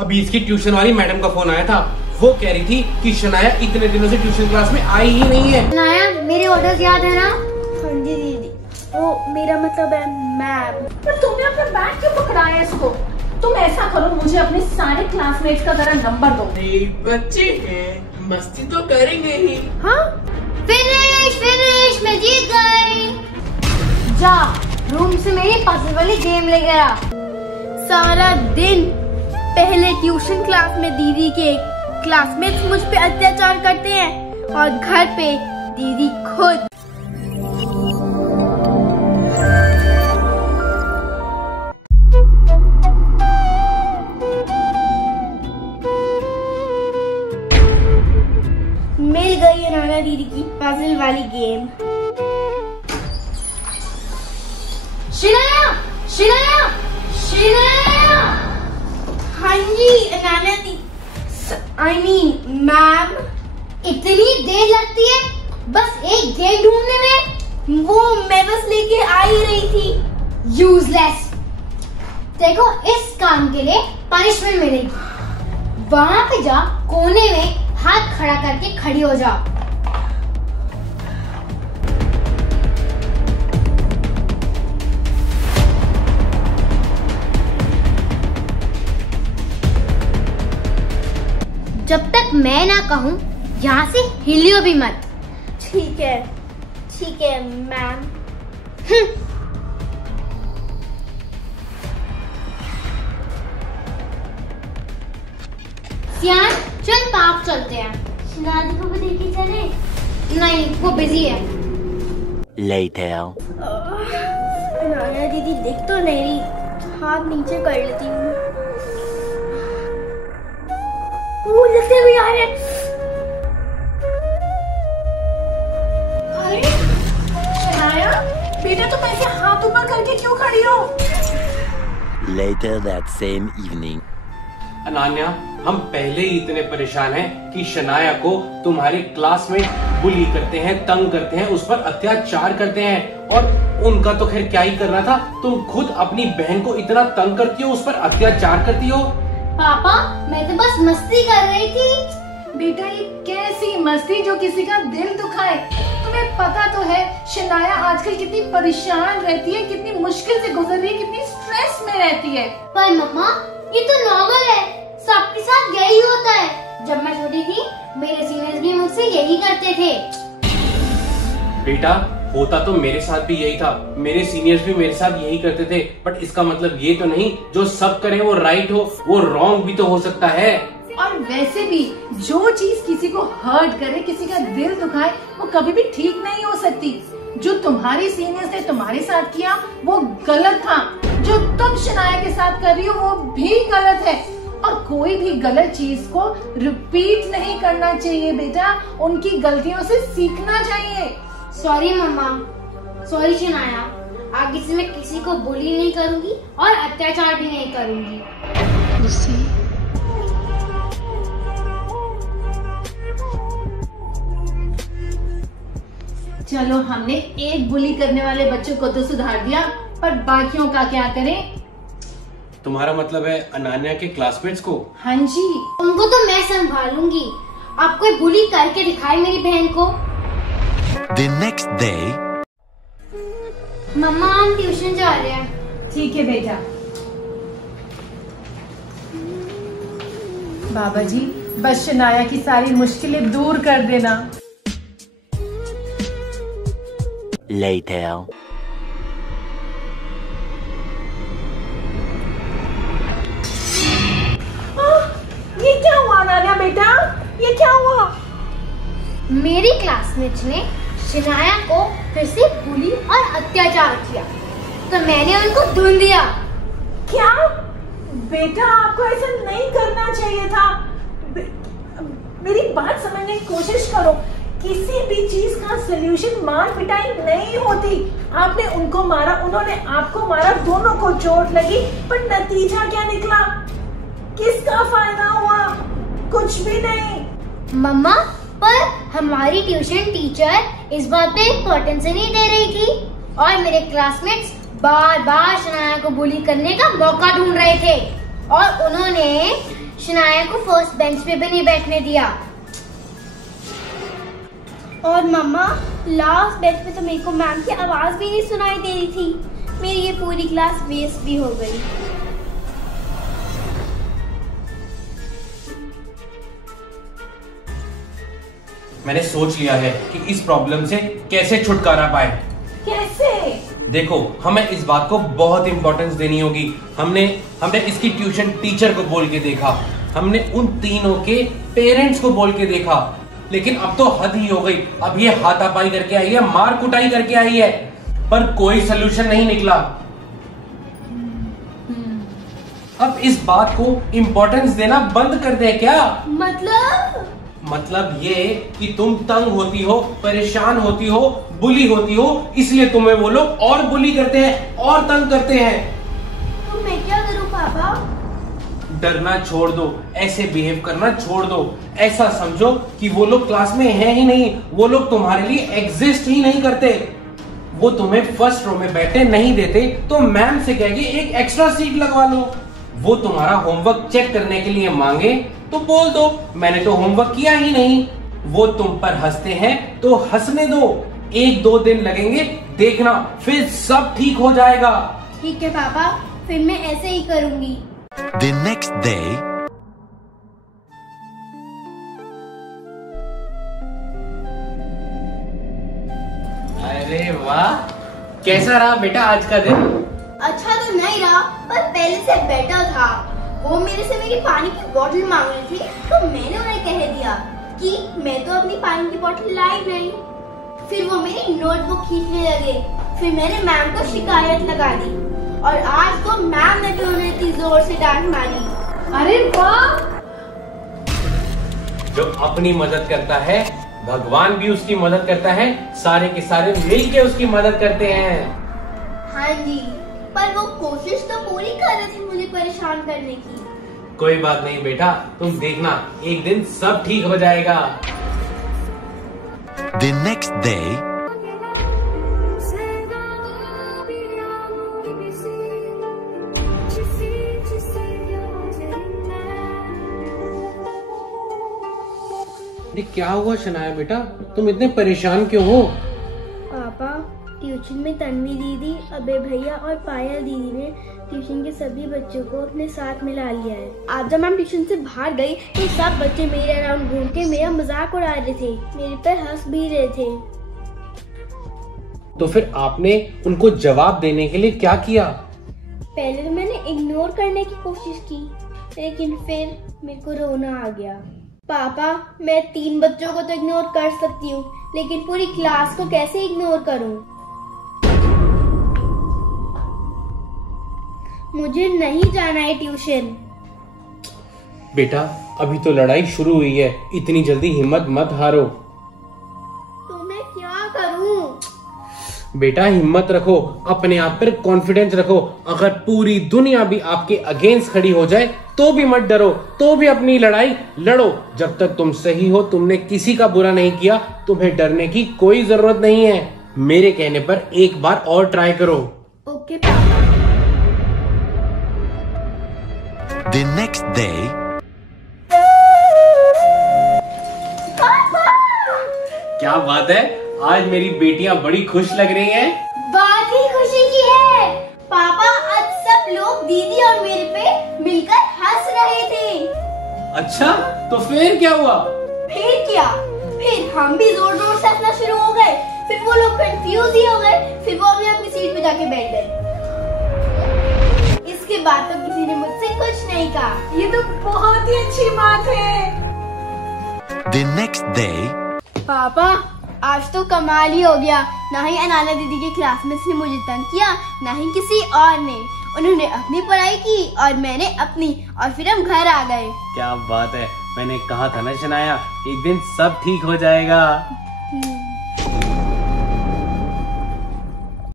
अभी इसकी ट्यूशन वाली मैडम का फोन आया था। वो कह रही थी कि शनाया इतने दिनों से ट्यूशन क्लास में आई ही नहीं है। शनाया, मेरे ऑर्डर्स याद है ना? हाँ जी दीदी, वो मेरा मतलब है मैम। पर तुमने अपना बैग क्यों पकड़ाया इसको? तुम ऐसा करो, मुझे अपने सारे क्लासमेट्स का जरा नंबर दो। बच्चे हैं, मस्ती तो करेंगे ही। हाँ, फिनिश, मैं जीत गई। जा रूम से मेरी पजल वाली गेम लेकर आ। सारा दिन पहले ट्यूशन क्लास में दीदी के क्लासमेट्स मुझ पे अत्याचार करते हैं और घर पे दीदी खुद। मिल गई नाना दीदी की पजल वाली गेम। शनाया, शनाया, शनाया। हाँ जी नाना दी, आई मीन मैम। इतनी देर लगती है बस एक गेम ढूंढने में? वो मैं बस लेके आ ही रही थी। यूजलेस। देखो, इस काम के लिए पनिशमेंट मिलेगी। वहाँ पे जा, कोने में हाथ खड़ा करके खड़ी हो जा। जब तक मैं ना कहूँ यहाँ से हिलियो भी मत। ठीक है मैम। सियान, चल पार्क चलते हैं। शनादी को भी देखे चले? नहीं, वो बिजी है। Later. नाना दीदी देख तो नहीं रही, हाथ नीचे कर लेती हूँ। वो लगते हुए आ रहे। अरे शनाया, बेटा तुम ऐसे हाथ ऊपर करके क्यों खड़ी हो? Later that same evening. Ananya, हम पहले ही इतने परेशान हैं कि शनाया को तुम्हारे क्लासमेट बुली करते हैं, तंग करते हैं, उस पर अत्याचार करते हैं। और उनका तो खैर क्या ही करना था, तुम खुद अपनी बहन को इतना तंग करती हो, उस पर अत्याचार करती हो। पापा, मैं तो बस मस्ती कर रही थी। बेटा ये कैसी मस्ती जो किसी का दिल दुखाए? तुम्हें पता तो है शनाया आजकल कितनी परेशान रहती है, कितनी मुश्किल से गुजर रही है, कितनी स्ट्रेस में रहती है। पर मम्मा, ये तो नॉर्मल है, सबके साथ यही होता है। जब मैं छोटी थी मेरे सीनियर्स भी मुझसे यही करते थे। बेटा, होता तो मेरे साथ भी यही था, मेरे सीनियर्स भी मेरे साथ यही करते थे। बट इसका मतलब ये तो नहीं जो सब करे वो राइट हो, वो रॉन्ग भी तो हो सकता है। और वैसे भी जो चीज किसी को हर्ट करे, किसी का दिल दुखाए, वो कभी भी ठीक नहीं हो सकती। जो तुम्हारे सीनियर्स ने तुम्हारे साथ किया वो गलत था, जो तुम शनाया के साथ कर रही हो वो भी गलत है। और कोई भी गलत चीज को रिपीट नहीं करना चाहिए बेटा, उनकी गलतियों से सीखना चाहिए। सॉरी मम्मा, सॉरी शनाया, आगे से मैं किसी को बुली नहीं करूंगी और अत्याचार भी नहीं करूंगी। चलो, हमने एक बुली करने वाले बच्चों को तो सुधार दिया, पर बाकियों का क्या करें? तुम्हारा मतलब है अनान्या के क्लासमेट्स को? हाँ जी, उनको तो मैं संभालूंगी। आप कोई बुली करके दिखाए मेरी बहन को। The next day. मम्मा, हम ट्यूशन जा रहे हैं। ठीक है बेटा। बाबा जी, बस शनाया की सारी मुश्किलें दूर कर देना। Later. ये क्या हुआ नाना बेटा? ये क्या हुआ? मेरी क्लासमेट्स ने शनाया को फिर से बुली और अत्याचार किया, तो मैंने उनको ढूंढ दिया। क्या? बेटा आपको ऐसा नहीं करना चाहिए था। मेरी बात समझने की कोशिश करो। किसी भी चीज का सलूशन मार पिटाई नहीं होती। आपने उनको मारा, उन्होंने आपको मारा, दोनों को चोट लगी, पर नतीजा क्या निकला? किसका फायदा हुआ? कुछ भी नहीं। मम्मा, पर हमारी ट्यूशन टीचर इस बात पे इम्पोर्टेंस नहीं दे रही थी और मेरे क्लासमेट्स बार बार शनाया को बुली करने का मौका ढूंढ रहे थे। और उन्होंने शनाया को फर्स्ट बेंच पे भी नहीं बैठने दिया। और मम्मा लास्ट बेंच पे तो मेरे को मैम की आवाज भी नहीं सुनाई दे रही थी। मेरी ये पूरी क्लास वेस्ट भी हो गई। मैंने सोच लिया है कि इस प्रॉब्लम से कैसे छुटकारा पाए। कैसे? देखो, हमें इस बात को बहुत इंपॉर्टेंस देनी होगी। हमने इसकी ट्यूशन टीचर को बोल के देखा, हमने उन तीनों के पेरेंट्स को बोल के देखा, लेकिन अब तो हद ही हो गई। अब ये हाथापाई करके आई है, मार कुटाई करके आई है, पर कोई सलूशन नहीं निकला। अब इस बात को इंपॉर्टेंस देना बंद कर दे क्या? मतलब ये कि तुम तंग होती हो, परेशान होती हो, बुली होती हो, इसलिए तुम्हें वो लोग और बुली करते हैं और तंग करते हैं। तो मैं क्या करूं पापा? डरना छोड़ दो, ऐसे बिहेव करना छोड़ दो। ऐसा समझो कि वो लोग क्लास में हैं ही नहीं, वो लोग तुम्हारे लिए एग्जिस्ट ही नहीं करते। वो तुम्हें फर्स्ट रो में बैठे नहीं देते तो मैम से कह के एक एक्स्ट्रा सीट लगवा लो। वो तुम्हारा होमवर्क चेक करने के लिए मांगे तो बोल दो मैंने तो होमवर्क किया ही नहीं। वो तुम पर हंसते हैं तो हंसने दो, 1-2 दिन लगेंगे, देखना फिर सब ठीक हो जाएगा। ठीक है पापा, फिर मैं ऐसे ही करूंगी। The next day. अरे वाह, कैसा रहा बेटा आज का दिन? अच्छा तो नहीं रहा, पर पहले से बेटर था। वो मेरे से मेरी पानी की बोतल मांग रही थी, तो मैंने उन्हें कह दिया कि मैं तो अपनी पानी की बोतल लाई नहीं। फिर वो मेरी नोटबुक खींचने लगे, फिर मैंने मैम को शिकायत लगा दी, और आज तो मैम ने भी उन्हें इतनी जोर से डांट मारी। अरे वाह! जो अपनी मदद करता है, भगवान भी उसकी मदद करता है, सारे के सारे मिल के उसकी मदद करते हैं। हाँ जी, पर वो कोशिश तो पूरी कर रही थी मुझे परेशान करने की। कोई बात नहीं बेटा, तुम देखना एक दिन सब ठीक हो जाएगा। The next day. क्या हुआ शनाया बेटा, तुम इतने परेशान क्यों हो? पापा, ट्यूशन में तन्वी दीदी, अबे भैया और पायल दीदी ने ट्यूशन के सभी बच्चों को अपने साथ मिला लिया है। आज जब मैं ट्यूशन से बाहर गई तो सब बच्चे मेरे अराउंड घूम के मेरा मजाक उड़ा रहे थे, मेरे पर हंस भी रहे थे। तो फिर आपने उनको जवाब देने के लिए क्या किया? पहले तो मैंने इग्नोर करने की कोशिश की, लेकिन फिर मेरे को रोना आ गया। पापा, मैं 3 बच्चों को तो इग्नोर कर सकती हूँ, लेकिन पूरी क्लास को कैसे इग्नोर करूँ? मुझे नहीं जाना है ट्यूशन। बेटा, अभी तो लड़ाई शुरू हुई है, इतनी जल्दी हिम्मत मत हारो। तो मैं क्या करूँ? बेटा हिम्मत रखो, अपने आप पर कॉन्फिडेंस रखो। अगर पूरी दुनिया भी आपके अगेंस्ट खड़ी हो जाए तो भी मत डरो, तो भी अपनी लड़ाई लड़ो। जब तक तुम सही हो, तुमने किसी का बुरा नहीं किया, तुम्हें डरने की कोई जरूरत नहीं है। मेरे कहने पर एक बार और ट्राई करो। ओके पापा। The next day. क्या बात है, आज मेरी बेटियां बड़ी खुश लग रही हैं। बात ही खुशी की है पापा, आज सब लोग दीदी और मेरे पे मिलकर हंस रहे थे। अच्छा, तो फिर क्या हुआ? फिर क्या, फिर हम भी जोर जोर से हंसना शुरू हो गए। फिर वो लोग कंफ्यूज ही हो गए, फिर वो अपनी अपनी सीट पे जाके बैठ गए। इसके बाद तो किसी ने मुझसे कुछ नहीं कहा। ये तो बहुत ही अच्छी बात है। The next day. पापा, आज तो कमाल ही हो गया। ना ही अनाना दीदी के क्लासमेट्स ने मुझे तंग किया, ना ही किसी और ने। उन्होंने अपनी पढ़ाई की और मैंने अपनी, और फिर हम घर आ गए। क्या बात है, मैंने कहा था ना शनाया, एक दिन सब ठीक हो जाएगा।